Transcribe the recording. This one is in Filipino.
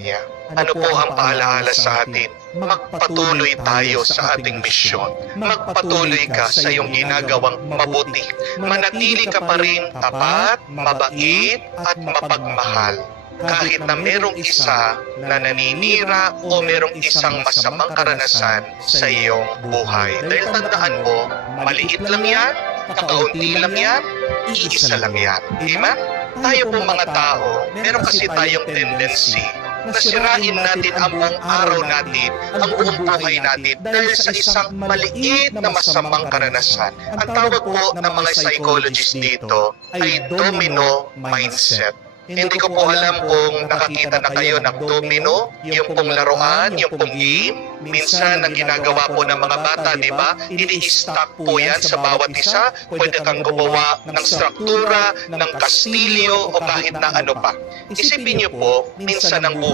niya. Ano po ang paalaala sa atin? Magpatuloy tayo sa ating misyon. Magpatuloy ka sa iyong ginagawang mabuti. Manatili ka pa rin tapat, mabait, at mapagmahal. Kahit na merong isa na naninira o merong isang masamang karanasan sa iyong buhay. Dahil tandaan mo, maliit lang yan, kakaunti lang yan, iisa lang yan. Amen? Tayo pong mga tao, meron kasi tayong tendency na sirain natin ang buong araw natin, ang buong buhay natin dahil sa isang maliit na masamang karanasan. Ang tawag po ng mga psychologists dito ay domino mindset. Hindi ko po alam kung nakakita na kayo ng domino, yung pong laruan, yung pong game. Minsan, ang ginagawa po ng mga bata, di ba? Ini-stack po yan sa bawat isa. Pwede kang gumawa ng struktura, ng kastilyo, o kahit na ano pa. Isipin niyo po, minsan ang buhay